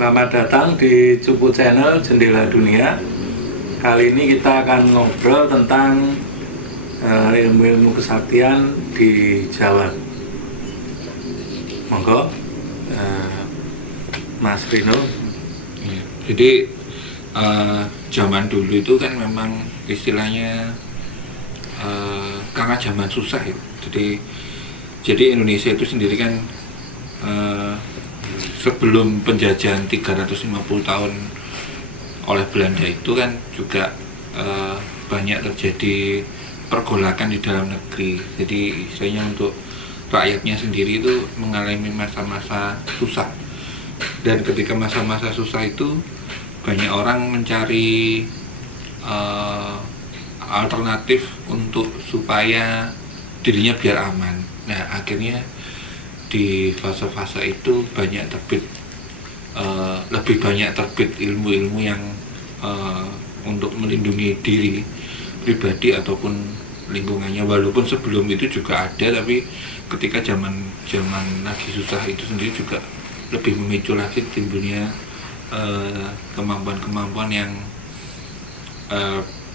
Selamat datang di Cupu Channel Jendela Dunia. Kali ini kita akan ngobrol tentang ilmu-ilmu kesaktian di Jawa. Monggo, Mas Rino. Jadi zaman dulu itu kan memang istilahnya karena zaman susah ya. Jadi Indonesia itu sendiri kan sebelum penjajahan 350 tahun oleh Belanda itu kan juga banyak terjadi pergolakan di dalam negeri. Jadi istilahnya untuk rakyatnya sendiri itu mengalami masa-masa susah. Dan ketika masa-masa susah itu banyak orang mencari alternatif untuk supaya dirinya biar aman. Nah, akhirnya di fase-fase itu lebih banyak terbit ilmu-ilmu yang untuk melindungi diri pribadi ataupun lingkungannya. Walaupun sebelum itu juga ada, tapi ketika zaman lagi susah itu sendiri juga lebih memicu lagi timbulnya kemampuan-kemampuan yang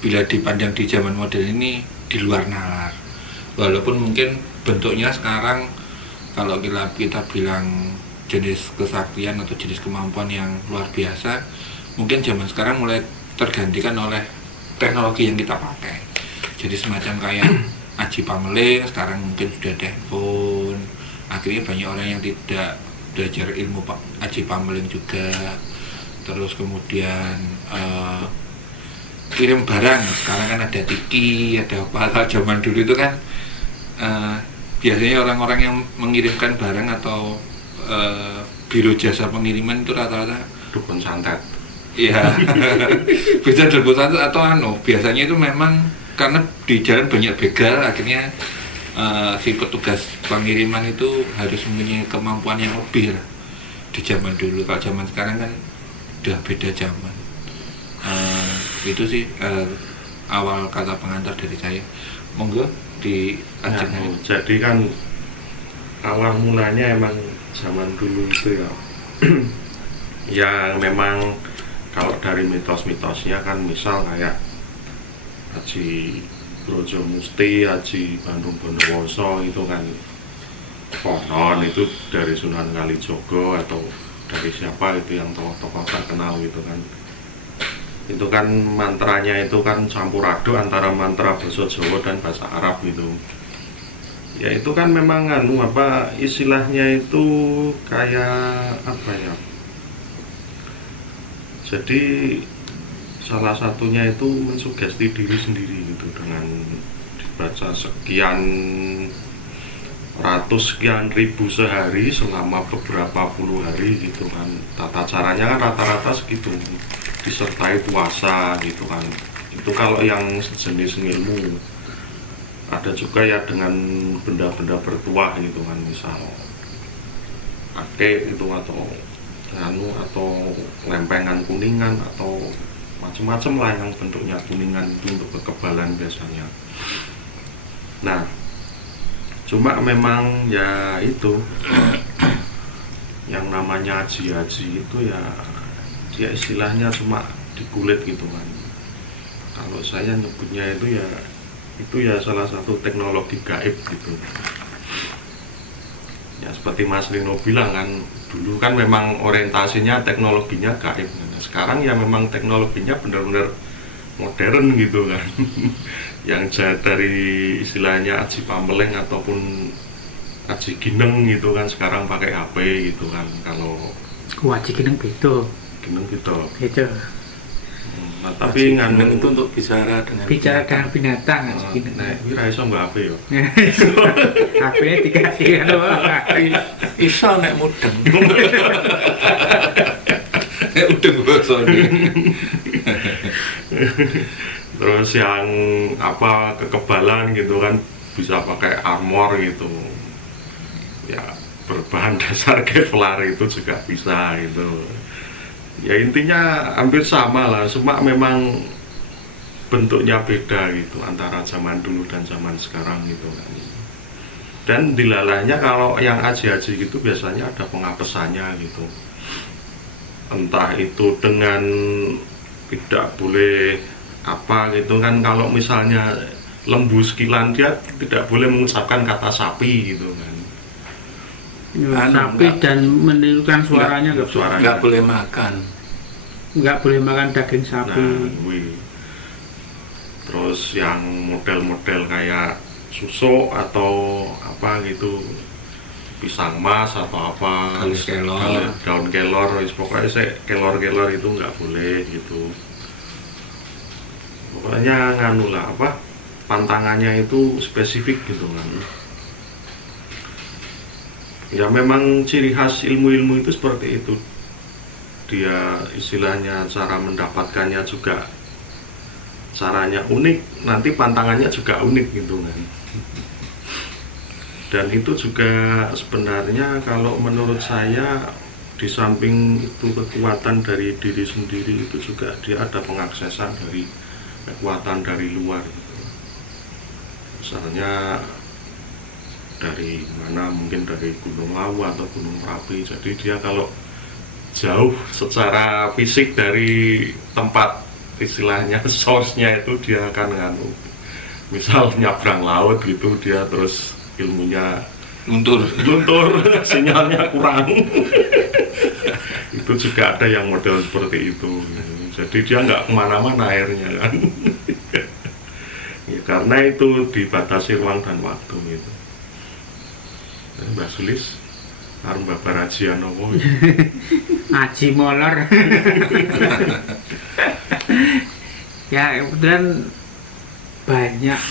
bila dipandang di zaman modern ini di luar nalar. Walaupun mungkin bentuknya sekarang kalau kita bilang jenis kesaktian atau jenis kemampuan yang luar biasa, mungkin zaman sekarang mulai tergantikan oleh teknologi yang kita pakai. Jadi semacam kayak Aji Pameling, sekarang mungkin sudah ada handphone. Akhirnya banyak orang yang tidak belajar ilmu Aji Pameling juga. Terus kemudian kirim barang, sekarang kan ada Tiki, ada apa. Kalau zaman dulu itu kan biasanya orang-orang yang mengirimkan barang atau biro jasa pengiriman itu rata-rata dukun santet. Iya. Bisa dukun santet atau biasanya itu memang karena di jalan banyak begal, akhirnya si petugas pengiriman itu harus mempunyai kemampuan yang lebih lah di zaman dulu. Kalau zaman sekarang kan udah beda zaman. Itu sih awal kata pengantar dari saya. Monggo Jadi kan awal mulanya emang zaman dulu itu ya yang memang kalau dari mitos-mitosnya kan misal kayak Haji Brojo Musti, Haji Bandung Bondowoso itu kan konon itu dari Sunan Kalijogo atau dari siapa itu yang tokoh-tokoh terkenal gitu kan. Itu kan mantranya itu kan campur aduk antara mantra bahasa Jawa dan bahasa Arab gitu. Ya itu kan memang istilahnya itu kayak apa ya? Jadi salah satunya itu mensugesti diri sendiri gitu dengan dibaca sekian ratus sekian ribu sehari selama beberapa puluh hari gitu kan. Tata caranya kan rata-rata segitu, disertai puasa gitu kan. Itu kalau yang sejenis ilmu. Ada juga ya dengan benda-benda bertuah gitu kan, misal ake itu atau lempengan kuningan atau macam-macam lah yang bentuknya kuningan itu untuk kekebalan biasanya. Nah, cuma memang ya itu yang namanya haji-haji itu ya dia istilahnya cuma di kulit gitu kan. Kalau saya nyebutnya itu ya salah satu teknologi gaib gitu. Ya seperti Mas Rino bilang kan, dulu kan memang orientasinya teknologinya gaib. Nah, sekarang ya memang teknologinya benar-benar modern gitu kan. Yang dari istilahnya Aji Pameling ataupun Aji Gineng gitu kan, sekarang pakai HP gitu kan. Kalau Aji Gineng beda. Gineng beda. Beda. Nah, tapi itu untuk bicara dengan binatang. Nah, ini raiso mbak HP ya. HP-nya dikasih iso nek mudeng. udeng bahasanya. Terus yang kekebalan gitu kan bisa pakai armor gitu. Ya berbahan dasar Kevlar itu juga bisa gitu. Ya intinya hampir sama lah, cuma memang bentuknya beda gitu antara zaman dulu dan zaman sekarang gitu kan. Dan dilalahnya kalau yang haji-haji gitu biasanya ada pengapesannya gitu. entah itu dengan tidak boleh apa gitu kan. Kalau misalnya lembu sekilan dia tidak boleh mengucapkan kata sapi gitu kan. Sapi dan menirukan suaranya nggak boleh makan. Nggak boleh makan daging sapi. Nah, terus yang model-model kayak susuk atau apa gitu, pisang mas atau apa, daun kelor, pokoknya kelor-kelor itu nggak boleh gitu. Pokoknya nganu lah apa, pantangannya itu spesifik gitu kan. Ya memang ciri khas ilmu-ilmu itu seperti itu. Dia istilahnya cara mendapatkannya juga caranya unik, nanti pantangannya juga unik gitu kan. Dan itu juga sebenarnya kalau menurut saya di samping itu kekuatan dari diri sendiri, itu juga dia ada pengaksesan dari kekuatan dari luar gitu. Misalnya dari mana, mungkin dari Gunung Lawu atau Gunung Merapi, jadi dia kalau jauh secara fisik dari tempat istilahnya source-nya itu dia akan nganu, misal nyabrang laut gitu, dia terus ilmunya luntur sinyalnya kurang. Itu juga ada yang model seperti itu, jadi dia nggak kemana-mana airnya kan. Ya, karena itu dibatasi ruang dan waktu gitu. Mbak Sulis arep babar ajian apa gitu. Aji molor. Ya kebetulan banyak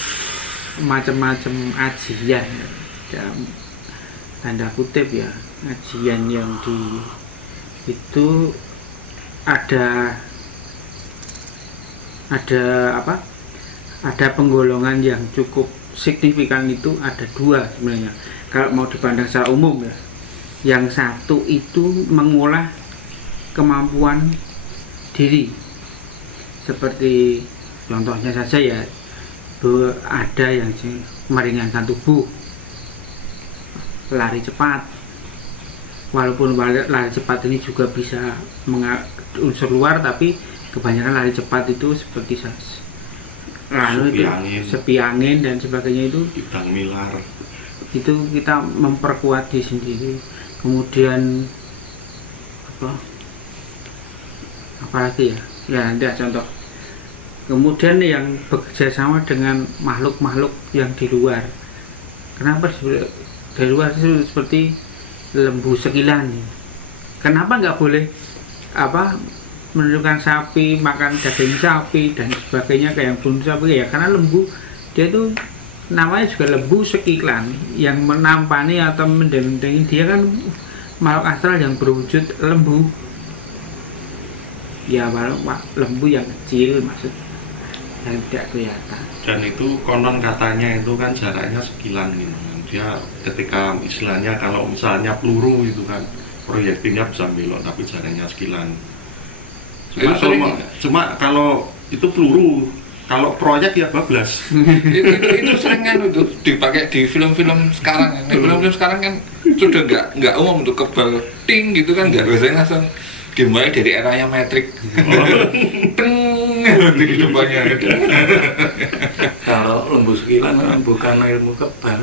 macam-macam ajian ya, tanda kutip ya, ajian yang itu ada apa, ada penggolongan yang cukup signifikan, itu ada dua sebenarnya kalau mau dipandang secara umum ya. Yang satu itu mengolah kemampuan diri, seperti contohnya saja ya, ada yang meringankan tubuh, lari cepat. Walaupun lari cepat ini juga bisa unsur luar, tapi kebanyakan lari cepat itu seperti sepi angin dan sebagainya, itu bidang milar, itu kita memperkuat diri sendiri. Kemudian apa lagi ya nanti contoh. Kemudian yang bekerja sama dengan makhluk-makhluk yang di luar. Kenapa dari luar itu seperti lembu sekilan? Kenapa nggak boleh menunjukkan sapi, makan daging sapi dan sebagainya kayak yang bunuh sapi ya? Karena lembu dia itu namanya juga lembu sekilan, yang menampani atau mendampingi dia kan makhluk astral yang berwujud lembu ya, lembu yang kecil maksud, yang tidak kelihatan. Dan itu konon katanya itu kan jaraknya sekilan gitu kan. Dia ketika istilahnya kalau misalnya peluru itu kan proyektilnya bisa belok tapi jaraknya sekilan. Cuma kalau itu peluru, kalau proyek ya bablas. itu sering kan untuk dipakai di film-film sekarang. Film-film sekarang kan sudah nggak umum untuk kebal ting gitu kan, nggak, biasanya langsung dimulai dari eranya metrik. Teng di kehidupannya. Kalau lembu sekilan bukan ilmu kebal.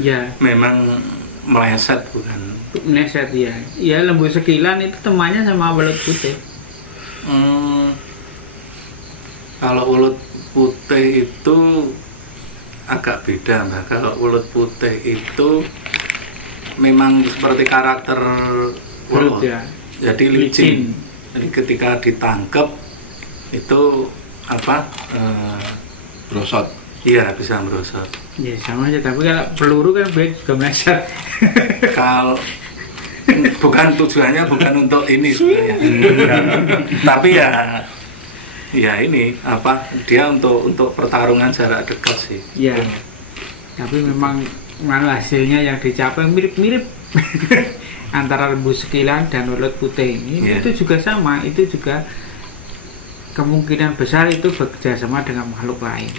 Ya. Memang meleset bukan. Meleset ya. Ya lembu sekilan itu temannya sama belut putih. Kalau ulut putih itu agak beda, Mbak. Kalau ulut putih itu memang seperti karakter ulut ya. Jadi licin. Jadi ketika ditangkap itu brosot. Iya, bisa merosot. Ya sama aja, tapi kalau peluru kan beda juga meleset. Kalau bukan tujuannya bukan untuk ini sebenarnya. Tapi ya ini dia untuk pertarungan jarak dekat sih. Ya. Tapi memang hasilnya yang dicapai mirip-mirip antara lembu sekilan dan ulut putih ini. Itu juga sama, itu juga kemungkinan besar itu bekerja sama dengan makhluk lain.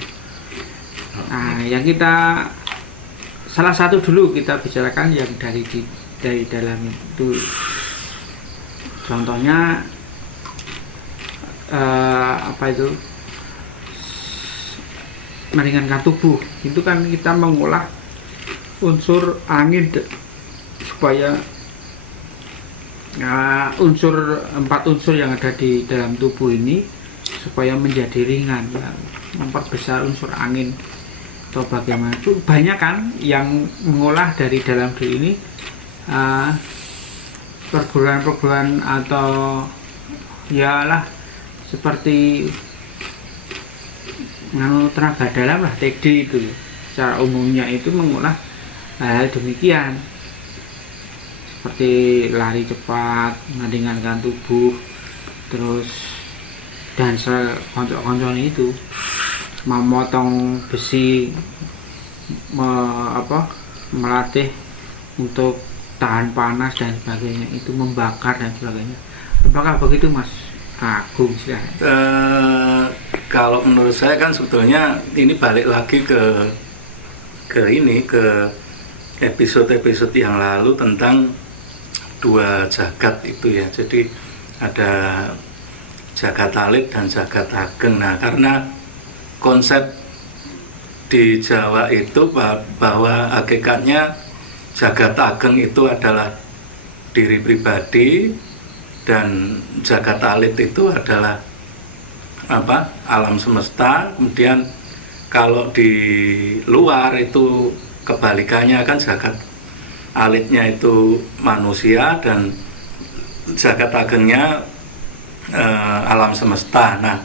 Nah, yang kita salah satu dulu kita bicarakan yang dari dalam itu Contohnya meringankan tubuh, itu kan kita mengolah unsur angin supaya empat unsur yang ada di dalam tubuh ini supaya menjadi ringan, ya, memperbesar unsur angin atau bagaimana. Itu banyak kan yang mengolah dari dalam diri ini perguruan-perguruan atau yalah seperti tenaga dalam lah, TD itu secara umumnya itu mengolah hal demikian, seperti lari cepat, meringankan tubuh, terus dan konco-konco itu memotong besi, melatih untuk tahan panas dan sebagainya, itu membakar dan sebagainya. Apakah begitu Mas Agung? Kalau menurut saya kan sebetulnya ini balik lagi ke episode-episode yang lalu tentang dua jagat itu ya. Jadi ada jagat alit dan jagat ageng. Nah, karena konsep di Jawa itu bahwa hakikatnya jagat ageng itu adalah diri pribadi dan jagat alit itu adalah alam semesta. Kemudian kalau di luar itu kebalikannya kan, jagat alitnya itu manusia dan jagat agengnya alam semesta. Nah,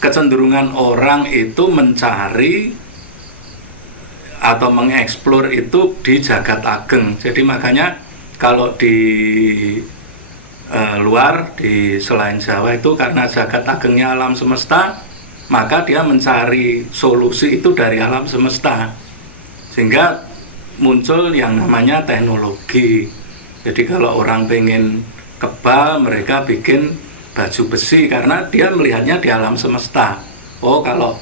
kecenderungan orang itu mencari atau mengeksplor itu di jagat ageng. Jadi makanya kalau di luar, di selain Jawa itu karena jagat agengnya alam semesta, maka dia mencari solusi itu dari alam semesta, sehingga muncul yang namanya teknologi. Jadi kalau orang pengen kebal, mereka bikin baju besi karena dia melihatnya di alam semesta. Oh, kalau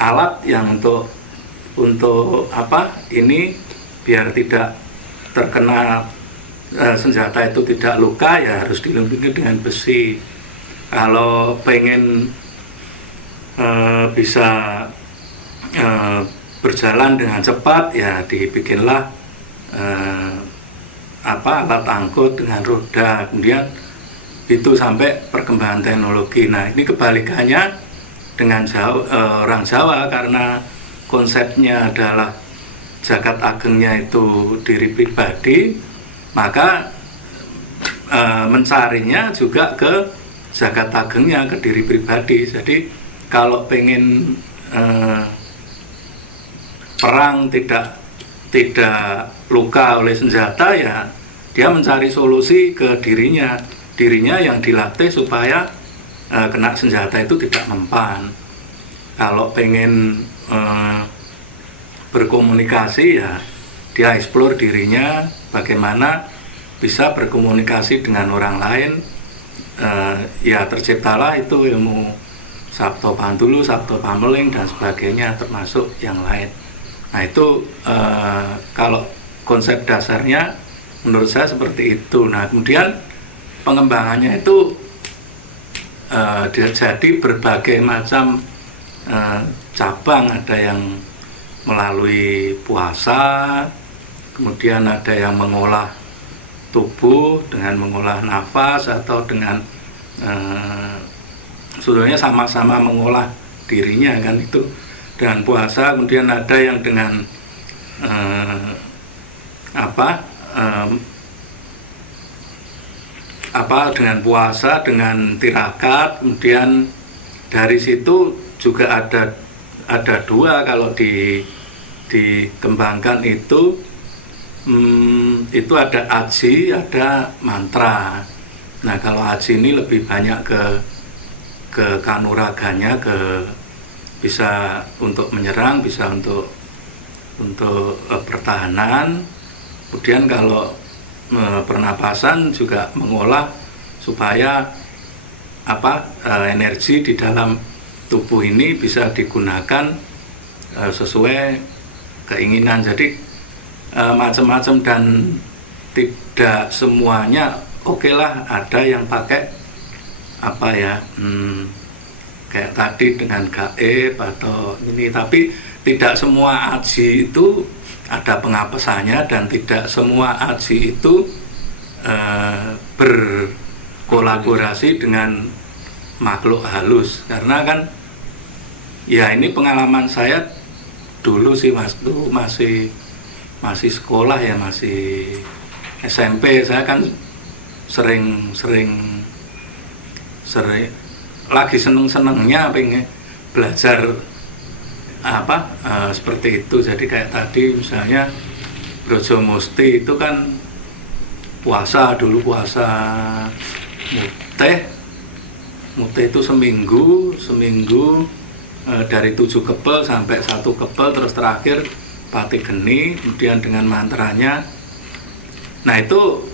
alat yang untuk ini biar tidak terkena senjata itu tidak luka, ya harus dilindungi dengan besi. Kalau pengen bisa berjalan dengan cepat, ya dibikinlah alat angkut dengan roda. Kemudian itu sampai perkembangan teknologi. Nah, ini kebalikannya dengan orang Jawa, karena konsepnya adalah jagat agengnya itu diri pribadi, maka mencarinya juga ke jagat agengnya, ke diri pribadi. Jadi kalau pengen perang tidak luka oleh senjata, ya dia mencari solusi ke dirinya yang dilatih supaya kena senjata itu tidak mempan. Kalau pengen berkomunikasi, ya dia eksplor dirinya, bagaimana bisa berkomunikasi dengan orang lain. Ya terciptalah itu ilmu Sabto Pantulu, Sabto Pameling dan sebagainya, termasuk yang lain. Nah itu kalau konsep dasarnya menurut saya seperti itu. Nah kemudian pengembangannya itu jadi berbagai macam cabang. Ada yang melalui puasa, kemudian ada yang mengolah tubuh dengan mengolah nafas, atau dengan sebetulnya sama-sama mengolah dirinya kan, itu dengan puasa. Kemudian ada yang dengan dengan puasa, dengan tirakat. Kemudian dari situ juga ada dua kalau dikembangkan itu ada aji, ada mantra. Nah kalau aji ini lebih banyak ke kanuraganya, bisa untuk menyerang, bisa untuk pertahanan. Kemudian kalau pernapasan juga mengolah supaya energi di dalam tubuh ini bisa digunakan sesuai keinginan. Jadi macam-macam dan tidak semuanya oke lah ada yang pakai apa ya, kayak tadi dengan gaib atau ini, tapi tidak semua aji itu ada pengapesannya dan tidak semua aji itu berkolaborasi dengan makhluk halus. Karena kan ya ini pengalaman saya dulu sih Mas, tuh masih sekolah ya, masih SMP, saya kan sering lagi senengnya pengen belajar seperti itu. Jadi kayak tadi misalnya Brojo Musti itu kan puasa muteh itu seminggu dari 7 kepel sampai 1 kepel, terus terakhir pati geni, kemudian dengan mantranya. Nah itu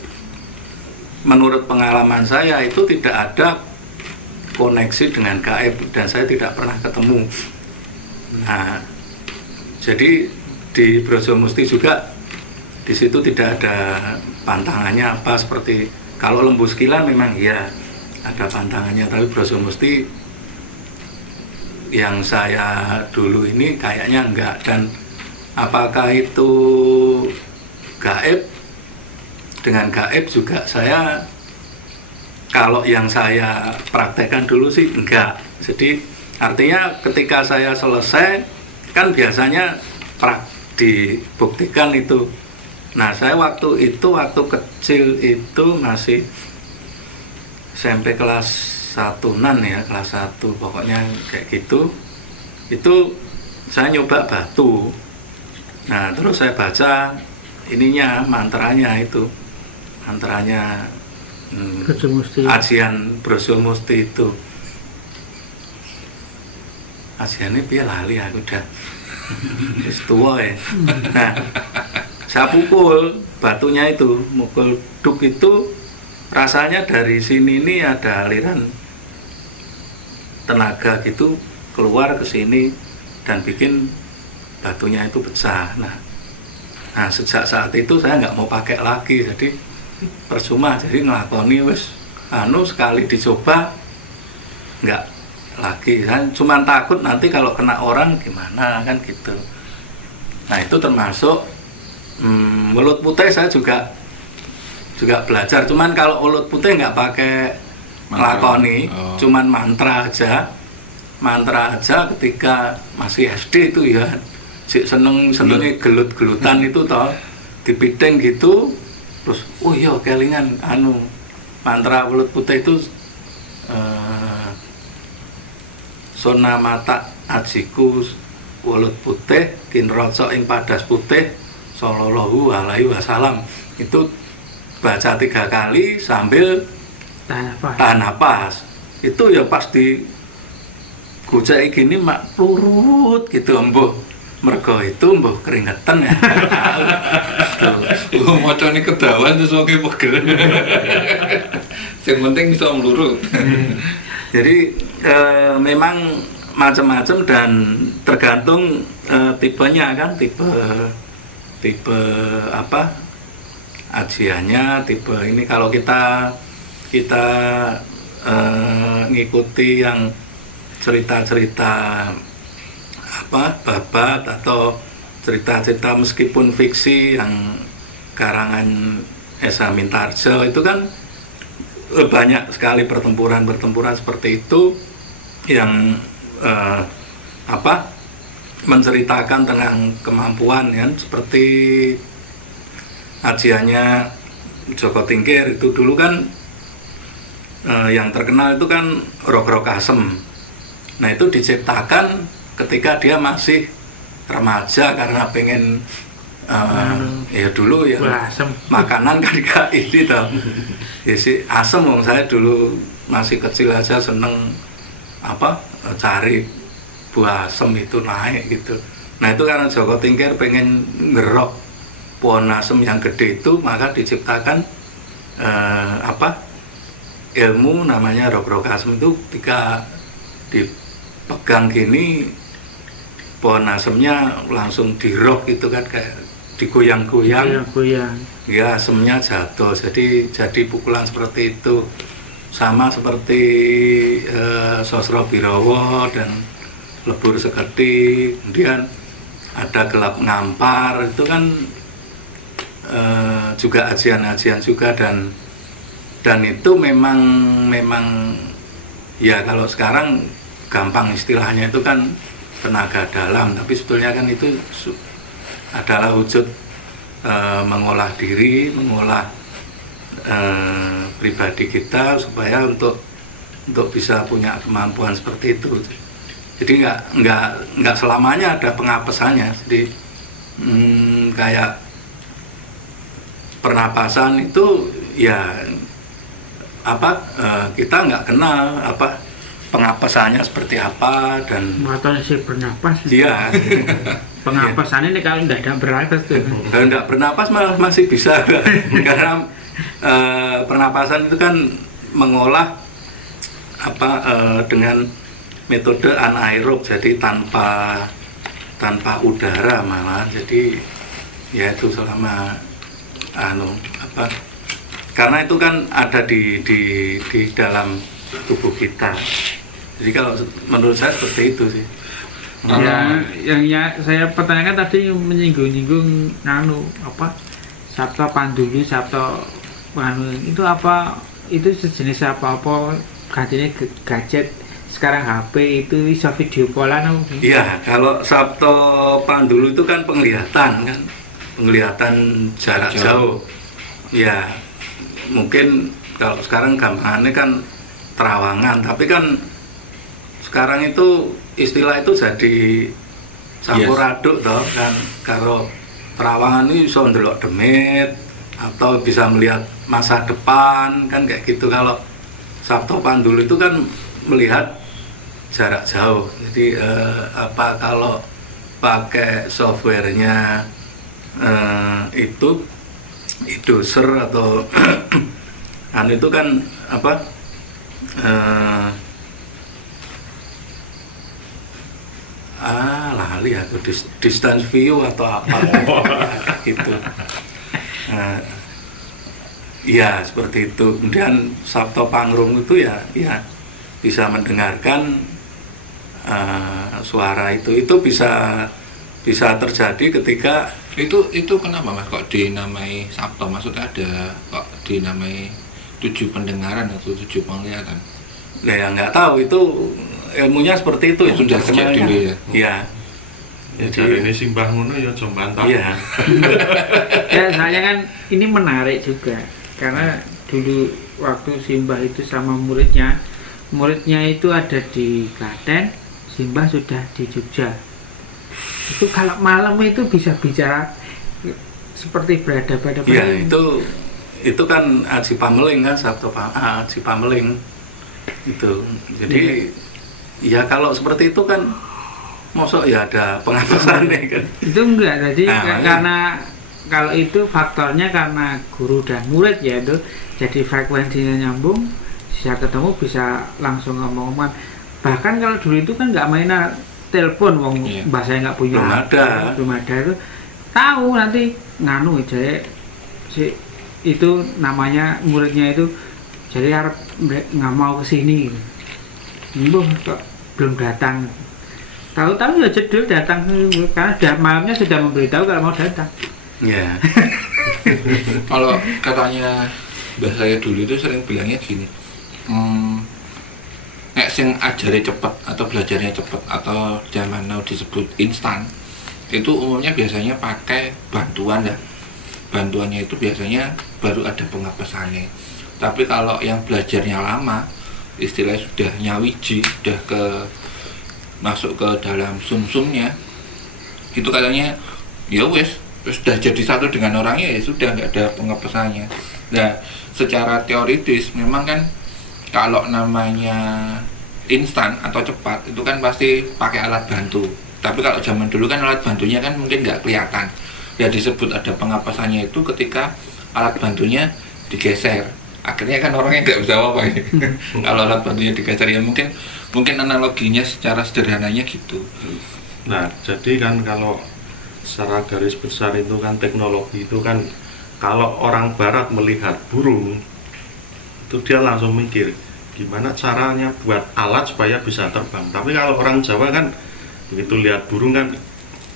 menurut pengalaman saya itu tidak ada koneksi dengan gaib dan saya tidak pernah ketemu. Nah, jadi di Brojo Musti juga di situ tidak ada pantangannya apa seperti kalau Lembu Sekilan memang ya ada pantangannya, tapi Brojo Musti yang saya dulu ini kayaknya enggak. Dan apakah itu gaib? Dengan gaib juga saya, kalau yang saya praktekkan dulu sih enggak. Jadi artinya ketika saya selesai kan biasanya dibuktikan itu. Nah saya waktu kecil itu masih SMP kelas 1-an ya, kelas 1 pokoknya kayak gitu. Itu saya nyoba batu. Nah terus saya baca ininya, mantranya itu, mantranya ajian Brojo Musti itu. Ajiannya piye lali aku udah wis tua ya. Nah saya pukul batunya itu, mukul duk itu, rasanya dari sini ini ada aliran tenaga gitu keluar ke sini dan bikin batunya itu pecah. Nah sejak saat itu saya nggak mau pakai lagi, jadi percuma. Jadi ngelakoni wes sekali dicoba nggak lagi, saya cuma takut nanti kalau kena orang gimana kan gitu. Nah itu termasuk ulut putih saya juga belajar, cuman kalau ulut putih nggak pakai ngelakoni, cuman mantra aja ketika masih SD itu ya, senengnya gelut-gelutan itu toh dipideng gitu, terus oh iya kelingan mantra ulut putih itu sona mata ajiku ulut putih kinroco ing padas putih sallallahu alaihi wasallam. Itu baca 3 kali sambil tahan napas. Itu ya pas di gojek gini mak plurut gitu, embuh mergo itu embuh keringetan ya. Macane kedawan terus wong pegel. Yang penting bisa melurut. Jadi memang macam-macam dan tergantung tipenya kan, tipe apa ajiannya, tipe ini. Kalau kita ngikuti yang cerita-cerita apa babat atau cerita-cerita meskipun fiksi yang karangan Esa Mintarjo itu kan banyak sekali pertempuran seperti itu yang menceritakan tentang kemampuan ya, seperti ajiannya Joko Tingkir itu dulu kan yang terkenal itu kan rok-rok asem. Nah itu diciptakan ketika dia masih remaja karena pengen ya dulu ya makanan kan gak ini toh. Ya si asem, saya dulu masih kecil aja seneng cari buah asem itu naik gitu. Nah itu karena Joko Tingkir pengen ngerok pohon asem yang gede itu, maka diciptakan ilmu namanya rok-rok asem itu. Ketika dipegang gini pohon asemnya langsung dirok gitu kan, kayak digoyang-goyang, ya asemnya jatuh, jadi pukulan seperti itu. Sama seperti Sosro Birowo dan Lebur Seketi, kemudian ada Gelap Ngampar, itu kan juga ajian-ajian juga, dan itu memang ya kalau sekarang gampang istilahnya itu kan tenaga dalam, tapi sebetulnya kan itu adalah wujud mengolah diri, mengolah pribadi kita supaya untuk bisa punya kemampuan seperti itu. Jadi nggak selamanya ada pengapesannya. Jadi kayak pernapasan itu ya kita nggak kenal pengapesannya seperti apa, dan matanya sih bernapas. Iya. Pengapesannya ini kalau tidak bernapas tuh. Kalau tidak bernapas malah masih bisa karena pernapasan itu kan mengolah dengan metode anaerob, jadi tanpa udara malah. Jadi ya itu selama karena itu kan ada di dalam tubuh kita. Jadi kalau menurut saya seperti itu sih. Yang saya pertanyakan tadi menyinggung Sabto Pandulu, Sabto itu apa? Itu sejenis apa gantinya gadget sekarang HP itu bisa video callan? Iya, kalau Sabto Pandulu itu kan penglihatan jarak jauh. Ya, mungkin kalau sekarang gampangannya kan terawangan, tapi kan sekarang itu istilah itu jadi campur aduk toh kan. Kalau terawangan ini bisa ndelok demit atau bisa melihat masa depan kan kayak gitu. Kalau Sabto Pandulu itu kan melihat jarak jauh. Jadi kalau pakai softwarenya itu idoser atau itu kan lali atau distance view atau apa gitu. Ya seperti itu. Kemudian Sabto Pangrung itu ya bisa mendengarkan suara itu bisa terjadi ketika itu kenapa Mas kok dinamai Sabto? Maksudnya ada kok dinamai 7 pendengaran atau 7 penglihatan? Ya nggak tahu, itu ilmunya seperti itu. Sudah sejak dulu ya. Iya. Jadi ini simbah ngono ya coba bantah. Iya. Ya saya kan ini menarik juga karena dulu waktu simbah itu sama muridnya itu ada di Klaten, simbah sudah di Jogja. Itu kalau malam itu bisa bicara seperti berada pada. Iya, itu kan Aji Pameling kan, Aji Pameling itu. Jadi ya kalau seperti itu kan mosok ya ada pengapesannya kan. Itu enggak, jadi karena kalau itu faktornya karena guru dan murid ya itu, jadi frekuensinya nyambung, bisa ketemu, bisa langsung ngomong-ngomongan. Bahkan kalau dulu itu kan nggak main telepon, bahasanya nggak punya, belum ada itu, tahu nanti nganu aja itu namanya muridnya itu, jadi harap nggak mau kesini, kok belum datang. Tahu-tahu ya jedul datang karena malamnya sudah memberitahu kalau mau datang. Ya. Kalau katanya mbah saya dulu itu sering bilangnya gini, nek sing ajare cepet atau belajarnya cepet atau zaman now disebut instan, itu umumnya biasanya pakai bantuan ya. Bantuannya itu biasanya baru ada pengapesannya. Tapi kalau yang belajarnya lama, istilahnya sudah nyawiji, sudah masuk ke dalam sumsumnya, itu katanya ya wes sudah jadi satu dengan orangnya, ya sudah nggak ada pengapesannya. Nah, secara teoritis memang kan kalau namanya instan atau cepat itu kan pasti pakai alat bantu. Tapi kalau zaman dulu kan alat bantunya kan mungkin nggak kelihatan. Ya disebut ada pengapesannya itu ketika alat bantunya digeser. Akhirnya kan orangnya nggak bisa apa-apa ini. Kalau alat bantunya digeser ya mungkin analoginya secara sederhananya gitu. Nah, jadi kan kalau secara garis besar itu kan teknologi itu kan, kalau orang barat melihat burung itu dia langsung mikir gimana caranya buat alat supaya bisa terbang. Tapi kalau orang Jawa kan begitu lihat burung kan,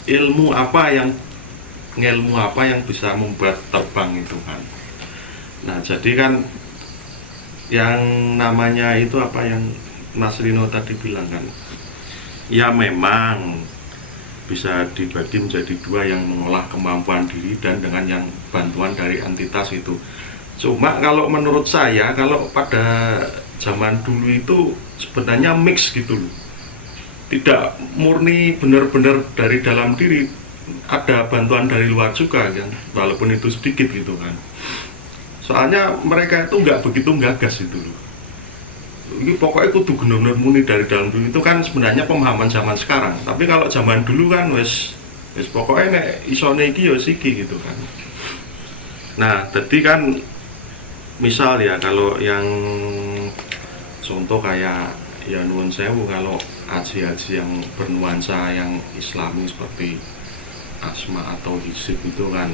ilmu apa yang bisa membuat terbang itu kan. Nah jadi kan yang namanya itu apa yang Mas Rino tadi bilang kan, ya memang bisa dibagi menjadi dua, yang mengolah kemampuan diri dan dengan yang bantuan dari entitas itu. Cuma kalau menurut saya, kalau pada zaman dulu itu sebenarnya mix gitu loh, tidak murni benar-benar dari dalam diri, ada bantuan dari luar juga kan, walaupun itu sedikit gitu kan. Soalnya mereka itu nggak begitu gagas itu loh. Ini pokoknya kudu benar-benar murni dari dalam diri, itu kan sebenarnya pemahaman zaman sekarang. Tapi kalau zaman dulu kan wes pokoknya nek isone iki yo siki gitu kan. Nah, jadi kan misal ya kalau yang contoh kayak ya nuwun sewu, kalau haji-haji yang bernuansa yang Islami seperti asma atau hizib itu kan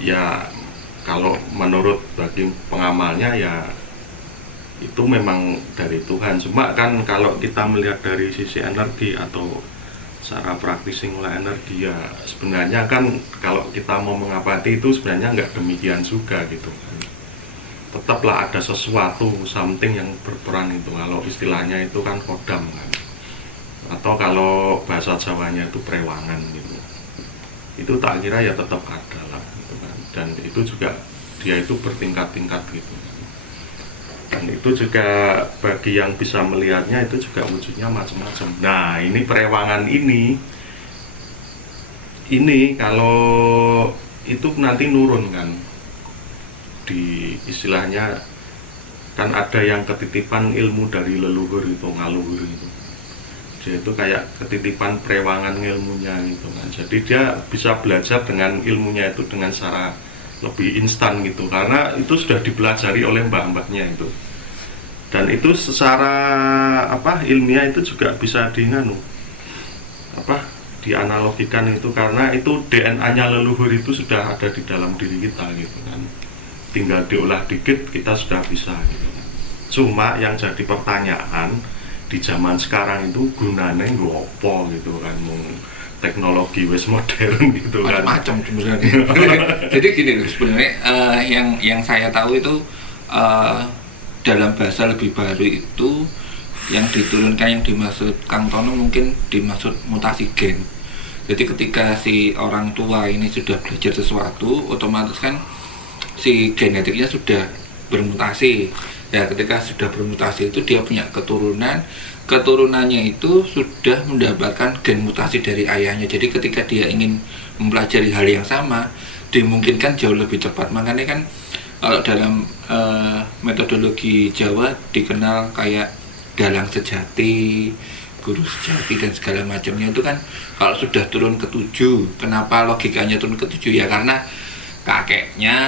ya kalau menurut bagi pengamalnya ya itu memang dari Tuhan. Cuma kan kalau kita melihat dari sisi energi atau secara praktis mengolah energi, ya sebenarnya kan kalau kita mau mengabati itu sebenarnya nggak demikian juga gitu kan. Tetaplah ada sesuatu, something yang berperan itu, kalau istilahnya itu kan kodam kan, atau kalau bahasa Jawanya itu prewangan gitu. Itu tak kira ya tetap ada lah gitu kan. Dan itu juga dia itu bertingkat-tingkat gitu. Dan itu juga bagi yang bisa melihatnya itu juga wujudnya macam-macam. Nah ini perewangan ini kalau itu nanti nurun kan, di istilahnya kan ada yang ketitipan ilmu dari leluhur itu, ngaluhur itu, dia itu kayak ketitipan perewangan ilmunya gitu kan. Jadi dia bisa belajar dengan ilmunya itu dengan cara lebih instan gitu, karena itu sudah dipelajari oleh mbah-mbahnya itu. Dan itu secara ilmiah itu juga bisa dianalogikan itu, karena itu DNA-nya leluhur itu sudah ada di dalam diri kita gitu kan. Tinggal diolah dikit kita sudah bisa gitu kan. Cuma yang jadi pertanyaan di zaman sekarang itu gunanya ngopo gitu kan, teknologi wes modern gitu kan, macam-macam sebenarnya. Jadi gini loh sebenarnya, yang saya tahu itu dalam bahasa lebih baru itu yang diturunkan, yang dimaksud Kang Tono mungkin dimaksud mutasi gen. Jadi ketika si orang tua ini sudah belajar sesuatu, otomatis kan si genetiknya sudah bermutasi. Ya ketika sudah bermutasi itu dia punya keturunannya itu sudah mendapatkan gen mutasi dari ayahnya. Jadi ketika dia ingin mempelajari hal yang sama, dimungkinkan jauh lebih cepat. Makanya kan kalau dalam metodologi Jawa dikenal kayak dalang sejati, guru sejati dan segala macamnya itu kan kalau sudah turun ke-7. Kenapa logikanya turun ke-7? Ya karena kakeknya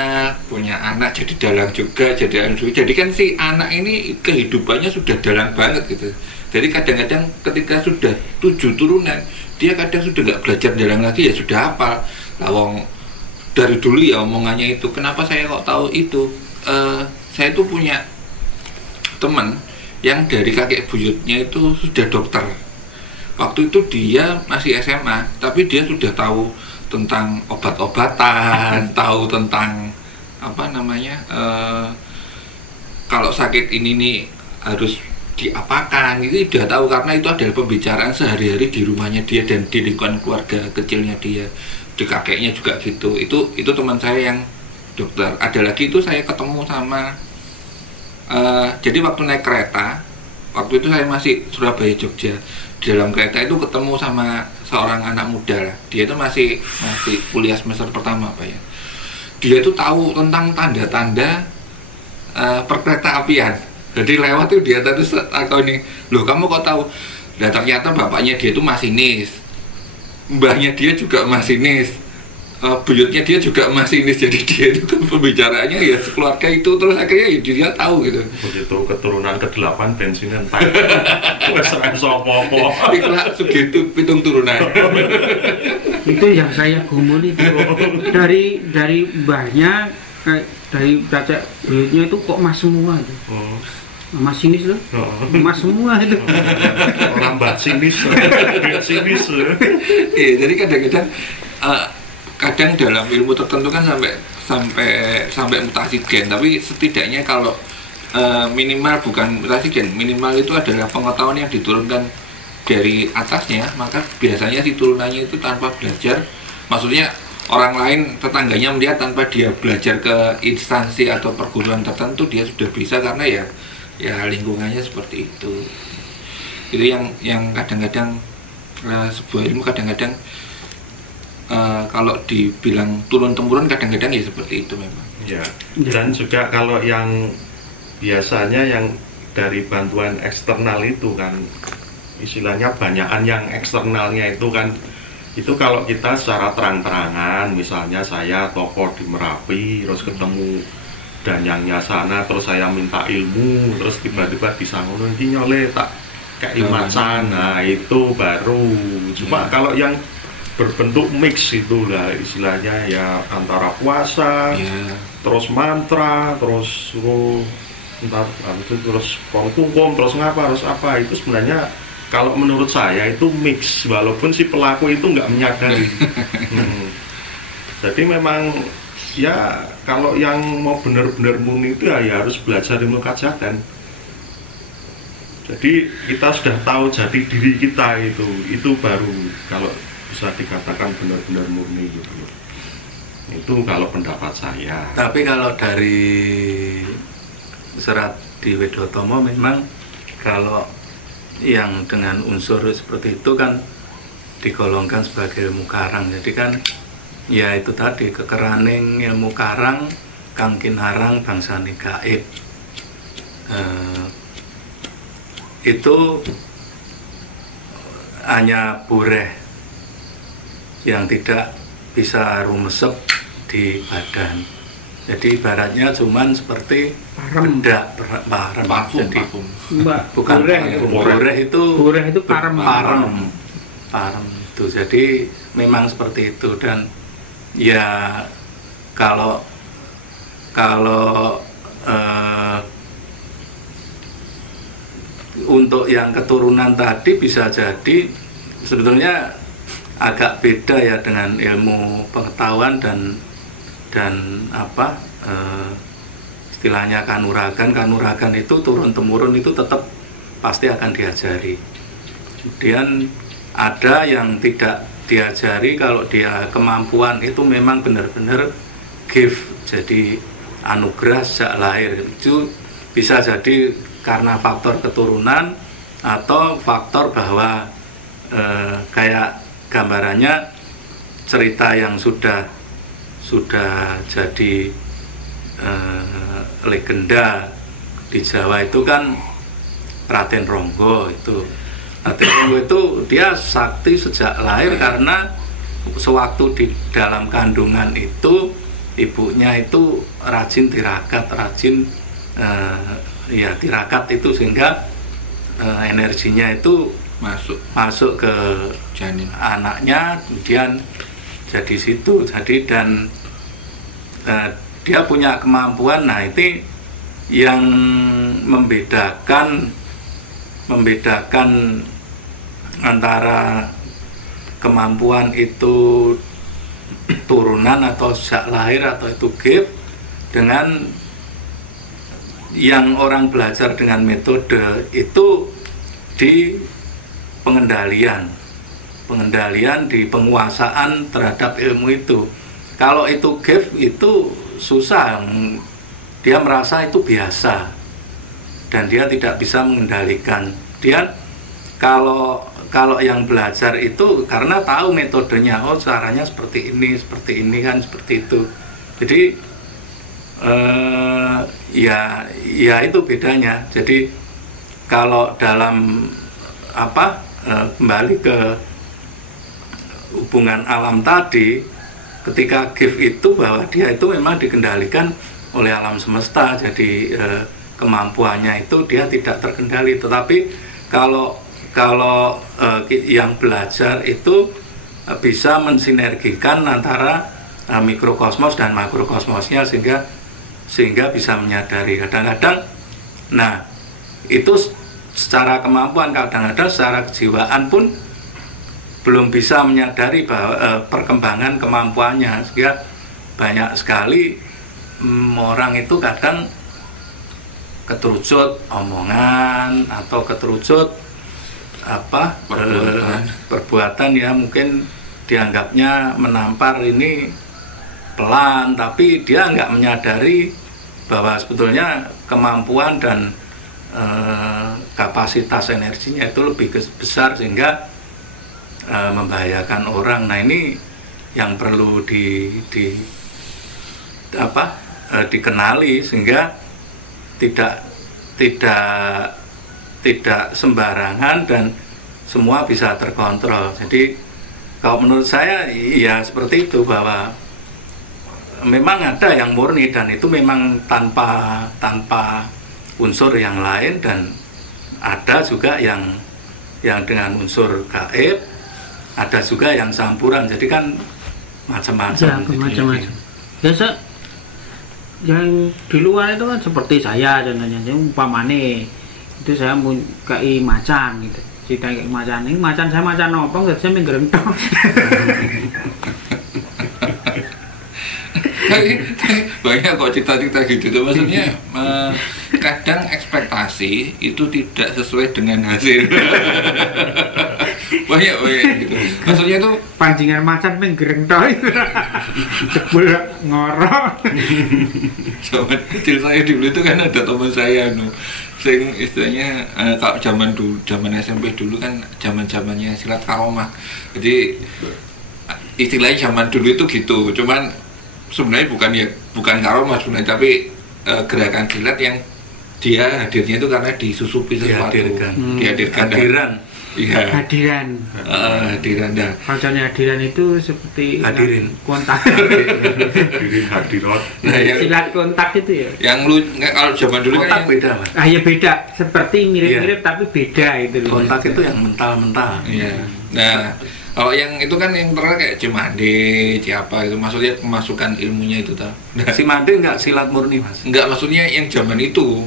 punya anak jadi dalang juga, jadi kan si anak ini kehidupannya sudah dalang banget gitu. Jadi kadang-kadang ketika sudah 7 turunan, dia kadang sudah nggak belajar dalang lagi, ya sudah hafal. Lawang dari dulu ya omongannya itu. Kenapa saya kok tahu itu? Saya tuh punya teman yang dari kakek buyutnya itu sudah dokter. Waktu itu dia masih SMA, tapi dia sudah tahu tentang obat-obatan, tahu tentang kalau sakit ini nih harus diapakan, itu sudah tahu karena itu adalah pembicaraan sehari-hari di rumahnya dia dan di lingkungan keluarga kecilnya dia. Di kakeknya juga gitu. Itu teman saya yang dokter. Ada lagi itu saya ketemu sama jadi waktu naik kereta, waktu itu saya masih Surabaya Jogja. Di dalam kereta itu ketemu sama seorang anak muda lah. Dia itu masih kuliah semester pertama ya. Dia itu tahu tentang tanda-tanda perkereta apian. Jadi lewat tuh dia terus atau ini, loh kamu kok tahu? Dan ternyata bapaknya dia itu masinis, mbahnya dia juga masinis, buyutnya dia juga masinis, jadi dia itu pembicaraannya ya keluarga itu, terus akhirnya ya dia tahu gitu. Begitu keturunan ke-8 bensinnya entek. Wes ra iso apa-apa. Ikhlas segitu pitung turunan. Itu yang saya gumuli dari mbahnya, dari kakek buyutnya itu kok mas semua itu. Mas sinis loh, mas semua itu. Orang mbak sinis, sinis. Iya, jadi kadang-kadang kadang dalam ilmu tertentu kan sampai mutasi gen, tapi setidaknya kalau minimal bukan mutasi gen, minimal itu adalah pengetahuan yang diturunkan dari atasnya, maka biasanya si turunannya itu tanpa belajar, maksudnya orang lain tetangganya melihat tanpa dia belajar ke instansi atau perguruan tertentu, dia sudah bisa karena ya lingkungannya seperti itu. Itu yang kadang-kadang sebuah ilmu kadang-kadang kalau dibilang turun-temurun kadang-kadang ya seperti itu memang. Ya. Dan juga kalau yang biasanya yang dari bantuan eksternal itu kan istilahnya banyakan yang eksternalnya itu kan, itu kalau kita secara terang-terangan, misalnya saya tokoh di Merapi terus ketemu danyangnya sana, terus saya minta ilmu, terus tiba-tiba disanggung ini nyole tak kayak sana, itu baru. Cuma kalau yang berbentuk mix itulah istilahnya ya, antara puasa, terus mantra, terus terus kongkum, terus ngapa, terus apa, itu sebenarnya kalau menurut saya itu mix, walaupun si pelaku itu nggak menyadari. Jadi memang ya kalau yang mau benar-benar murni itu ya harus belajar ilmu kajatan. Jadi kita sudah tahu jati diri kita, itu baru kalau bisa dikatakan benar-benar murni gitu. Itu kalau pendapat saya. Tapi kalau dari serat di Wedotomo memang kalau yang dengan unsur seperti itu kan digolongkan sebagai ilmu karang. Jadi kan ya itu tadi, kekeraning ilmu karang kang kinarang bangsane gaib. Itu hanya bureh yang tidak bisa rumesep di badan. Jadi ibaratnya cuman seperti benda parem. Jadi bukan bureh itu parem itu. Jadi memang seperti itu. Dan ya kalau untuk yang keturunan tadi bisa jadi sebetulnya agak beda ya dengan ilmu pengetahuan dan apa istilahnya kanuragan itu turun temurun itu tetap pasti akan diajari. Kemudian ada yang tidak diajari, kalau dia kemampuan itu memang benar-benar gift, jadi anugerah sejak lahir. Itu bisa jadi karena faktor keturunan atau faktor bahwa kayak gambarannya cerita yang sudah jadi legenda di Jawa itu kan Raden Ronggo itu. Raden Ronggo itu dia sakti sejak lahir karena sewaktu di dalam kandungan itu ibunya itu rajin tirakat, tirakat itu sehingga energinya itu masuk ke janin anaknya, kemudian jadi situ. Jadi dan dia punya kemampuan. Nah itu yang membedakan antara kemampuan itu turunan atau sejak lahir atau itu gift dengan yang orang belajar dengan metode itu di pengendalian di penguasaan terhadap ilmu itu. Kalau itu gift itu susah, dia merasa itu biasa dan dia tidak bisa mengendalikan. Dia kalau yang belajar itu karena tahu metodenya, oh caranya seperti ini kan, seperti itu. Jadi ya itu bedanya. Jadi kalau dalam kembali ke hubungan alam tadi, ketika gift itu bahwa dia itu memang dikendalikan oleh alam semesta, jadi kemampuannya itu dia tidak terkendali. Tetapi kalau yang belajar itu bisa mensinergikan antara mikrokosmos dan makrokosmosnya sehingga bisa menyadari. Kadang-kadang nah itu secara kemampuan, kadang-kadang secara kejiwaan pun belum bisa menyadari bahwa perkembangan kemampuannya, sehingga banyak sekali orang itu kadang keterucut omongan atau keterucut perbuatan ya, mungkin dianggapnya menampar ini pelan, tapi dia nggak menyadari bahwa sebetulnya kemampuan dan kapasitas energinya itu lebih besar sehingga membahayakan orang. Nah ini yang perlu dikenali sehingga tidak sembarangan dan semua bisa terkontrol. Jadi kalau menurut saya ya seperti itu, bahwa memang ada yang murni dan itu memang tanpa unsur yang lain, dan ada juga yang dengan unsur gaib, ada juga yang campuran. Jadi kan macam-macam. Biasa yang di luar itu kan seperti saya contohnya, umpamane itu saya mau kayak macan gitu, cerita kayak macan, ini macan saya macan apa nggak, saya menggerentok. Banyak kok cita-cita gitu tuh, maksudnya kadang ekspektasi itu tidak sesuai dengan hasil. banyak gitu. Maksudnya tuh pancingan macan menggerentok, jebul ngorok. Zaman kecil saya dulu itu kan ada teman saya sing istilahnya kalau zaman SMP dulu kan zamannya silat karomah. Jadi istilahnya zaman dulu itu gitu, cuman sebenarnya bukan karomah sebenarnya, tapi gerakan silat yang dia hadirnya itu karena disusupi sesuatu, dihadirkan. Iya. Hadiran dah. Macamnya hadiran itu seperti hadirin kontak. Hadirat. Nah, silat kontak itu ya. Yang lu kalau zaman dulu kontak kan beda, Mas. Ya beda, seperti mirip-mirip tapi beda itu loh. Kontak itu yang mental. Iya. Nah, kalau yang itu kan yang terkenal kayak Cimande, siapa itu, maksudnya pemasukan ilmunya itu tau. Nah, Cimande enggak silat murni, Mas? Enggak, maksudnya yang zaman itu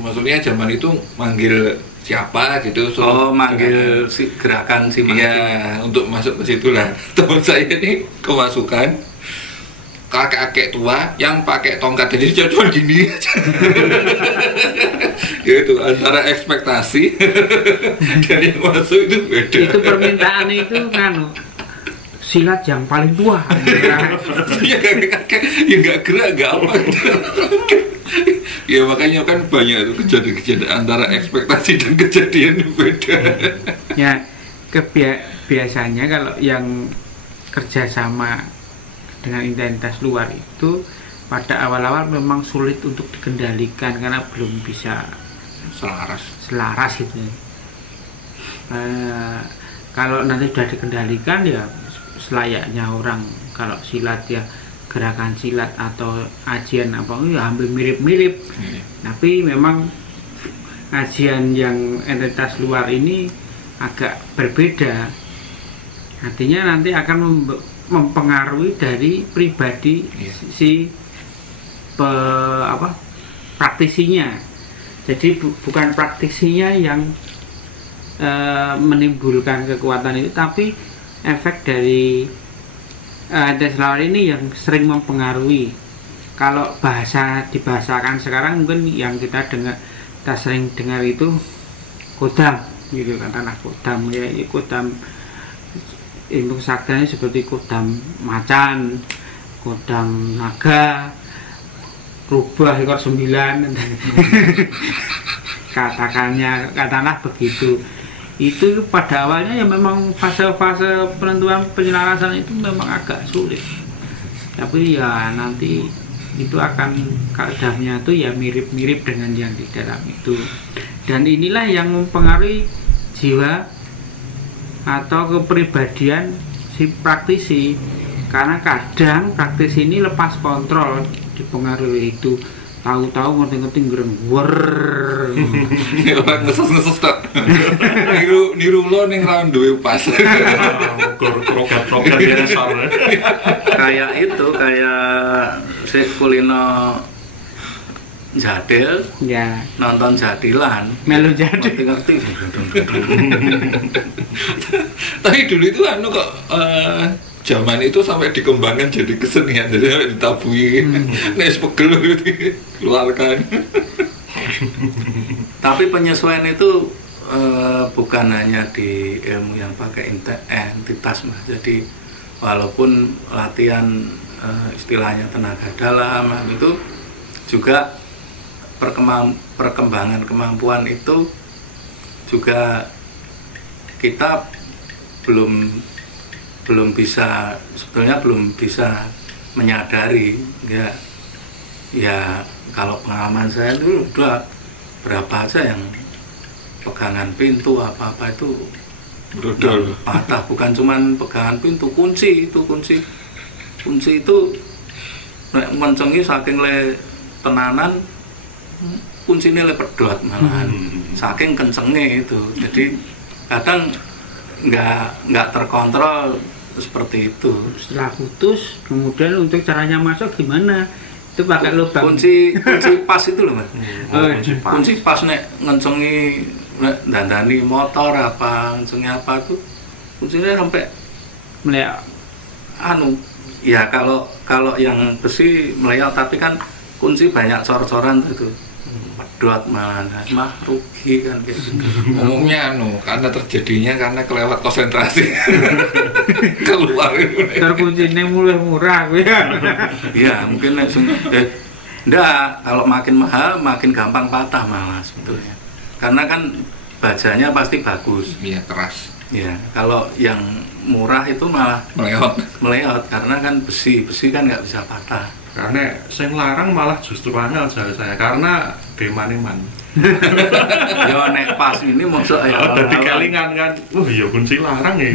manggil siapa gitu, manggil gerakan Cimande. Iya, untuk masuk ke situ lah. Teman saya ini kemasukan kakek tua yang pakai tongkat, jadi cuma gini aja. Gitu, antara ekspektasi dan yang masuk itu beda. Itu permintaan itu kan silat yang paling tua. Ya kakek ya nggak gerak nggak apa gitu. Ya makanya kan banyak itu kejadian antara ekspektasi dan kejadian itu beda. Ya biasanya kalau yang kerjasama dengan identitas luar itu pada awal-awal memang sulit untuk dikendalikan karena belum bisa selaras gitu. Kalau nanti sudah dikendalikan ya selayaknya orang kalau silat ya, gerakan silat atau ajian apa ya hampir mirip-mirip. Tapi memang ajian yang entitas luar ini agak berbeda. Artinya nanti akan mempengaruhi dari pribadi si praktisinya. Jadi bukan praktisinya yang menimbulkan kekuatan itu, tapi efek dari entitas luar ini yang sering mempengaruhi. Kalau dibahasakan sekarang mungkin yang kita sering dengar itu kodam gitu, katakanlah kodam ya, kodam ilmu sakranya seperti kodam macan, kodam naga, rubah ekor 9. katakanlah begitu. Itu pada awalnya ya memang fase-fase penentuan penyelarasan itu memang agak sulit, tapi ya nanti itu akan keadaannya itu ya mirip-mirip dengan yang di dalam itu, dan inilah yang mempengaruhi jiwa atau kepribadian si praktisi. Karena kadang praktis ini lepas kontrol, dipengaruhi itu, tahu-tahu ngerti-ngerti ngereng wer. Orang ngeses-ngeses tak. Niru lo ning ra duwe pas. Krogat-krogat ya soalnya. Kayak itu, kayak si kulino jadil, Ya, nonton jadilan, melu jadi. ngerti-ngerti. Tapi dulu itu kok zaman itu sampai dikembangkan jadi kesenian, jadi sampai ditabui. Nek pegel keluarkan. Tapi penyesuaian itu bukan hanya di ilmu yang pakai entitas, Mas. Jadi walaupun latihan istilahnya tenaga dalam itu juga perkembangan kemampuan itu juga kita belum bisa, sebetulnya belum bisa menyadari ya kalau pengalaman saya dulu udah berapa aja yang pegangan pintu apa itu Brodol. patah, bukan cuman pegangan pintu, kunci itu nek mencengi saking le tenanan kuncinya le pedot malahan saking kencengnya itu. Jadi kadang nggak terkontrol seperti itu. Setelah putus, kemudian untuk caranya masuk gimana? Itu pakai lubang. Kunci pas itu loh, Mas. Kunci pas. Kunci pas nek ngencengi nek dandani motor apa ngencengi apa tuh kuncinya sampai Melihat ya kalau yang besi meleot, tapi kan kunci banyak cor-coran tuh pedot mah rugi kan gitu. Umumnya karena terjadinya karena kelewat konsentrasi. Keluar terkuncinya mulai murah ya. Iya, mungkin enggak, kalau makin mahal makin gampang patah malah sebetulnya. Karena kan bajanya pasti bagus. Iya, keras. Ya, kalau yang murah itu malah meleot karena kan besi kan nggak bisa patah. Karena sing larang malah justru angel saya karena demaniman. Ya nek pas ini maksud ya ada di kelingan kan. Iya kunci larang ya.